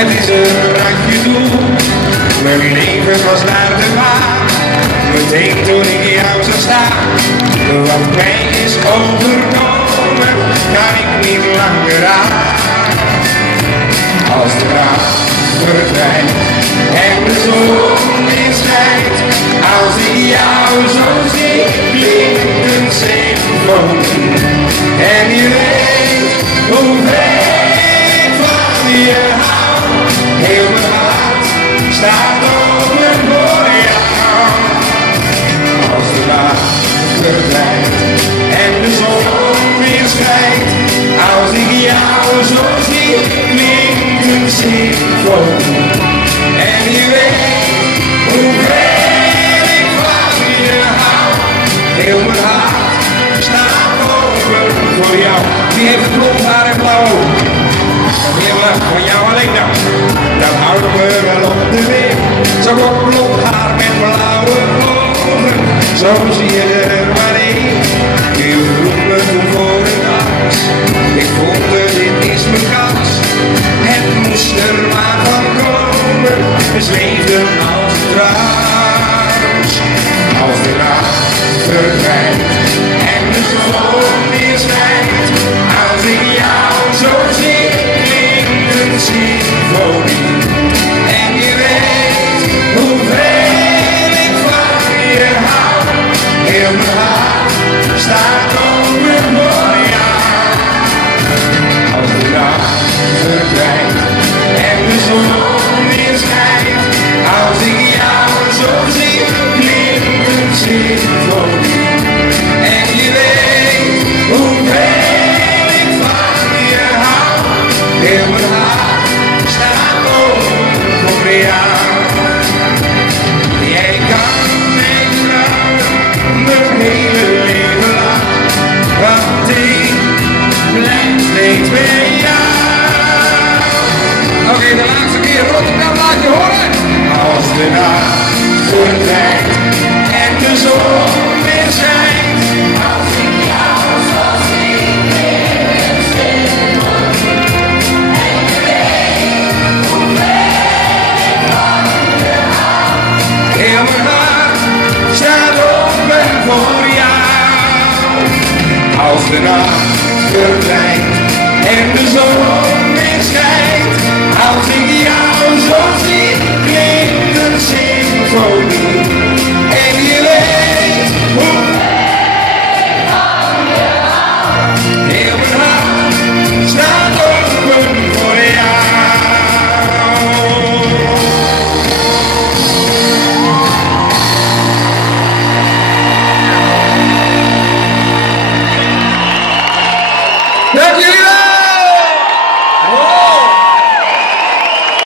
Het is een randje doel, mijn leven was naar de maan. Meteen toen ik jou zou staan, wat mij is overkomen, kan ik niet langer aan. Als de nacht verdwijnt en de zon weer schijnt, als ik jou zo zie, klinkt een symfonie. En je weet hoeveel ik van je hou, heel mijn hart staat open voor jou. Als de nacht verdwijnt en de zon weer schijnt, als ik jou zo zie, klinkt een symfonie. En je weet hoeveel ik van je hou, heel mijn hart staat open voor jou. Wie heeft blond haar en blauw ogen? Een glimlach van jou alleen dan, dan houden we wel op de weg. Zo wordt blond haar met blauwe ogen, zo zie je er maar één. Je vroeg me toen voor het dans, ik voelde dit is mijn kans. Het moest er maar van komen, we zweefden als trans. Als de nacht verdwijnt en de zon weer schijnt, als ik jou zo zie, klinkt een symfonie. En je weet hoeveel ik van je hou, heel mijn hart staat open voor jou. Als de nacht verdwijnt en de zon weer schijnt, als ik jou zo zie, klinkt een symfonie. En je weet hoeveel ik van je hou, heel mijn hart staat open voor jou. Jij kan mij trouwen, mijn hele leven lang, want ik blijf steeds bij jou. Oké, de laatste keer Rotterdam, laat je horen. Als de nacht verdwijnt en de zon weer schijnt, als ik jou zo zie, klinkt een symfonie. En je weet hoeveel ik van je hou, heel mijn hart staat open voor jou. Als de nacht verdwijnt en de zon